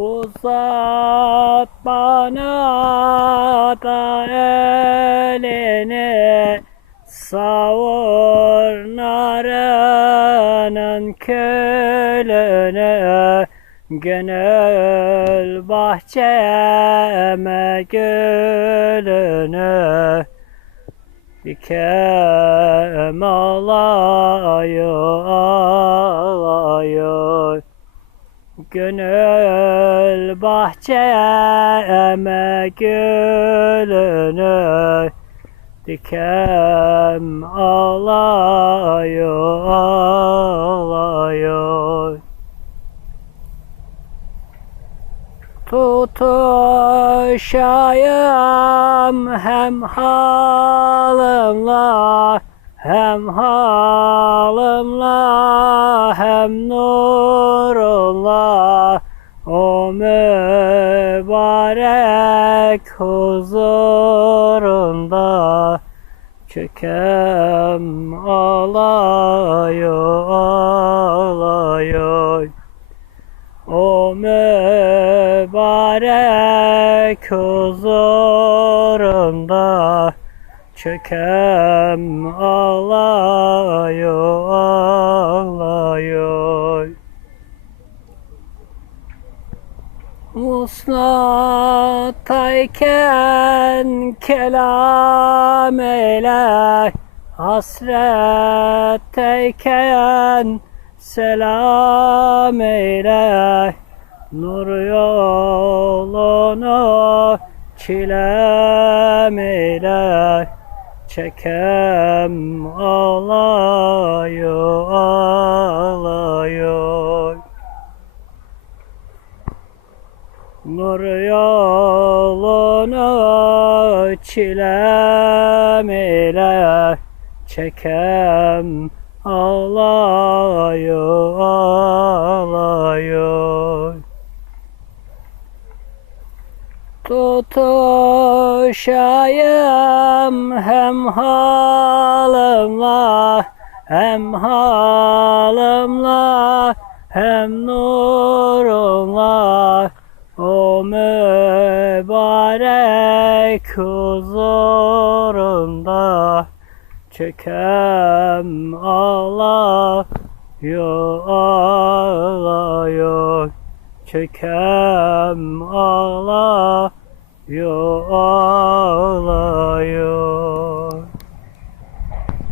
Uzat bana da elini Savur narının külünü Gönül bahçeme gülünü Dikem alayı alayı Gönül bahçeme gülünü Dikem alayı alayı Tutuşayım hem halımla hem halımla hem nurunla o mübarek huzurunda çökem alayı alayı o mübarek huzurunda çökem alayı alayı Muslatayken kelam eyle Hasretteyken selam eyle. Nur yolunu çilem eyle Çekem alayı alayı Nur yolunu çilem ile çekem alayı alayı Tutuşayım. Hem halımla hem halımla hem nurumla. O mübarek huzurunda çökem alayı alayı çökem yo ağlayın.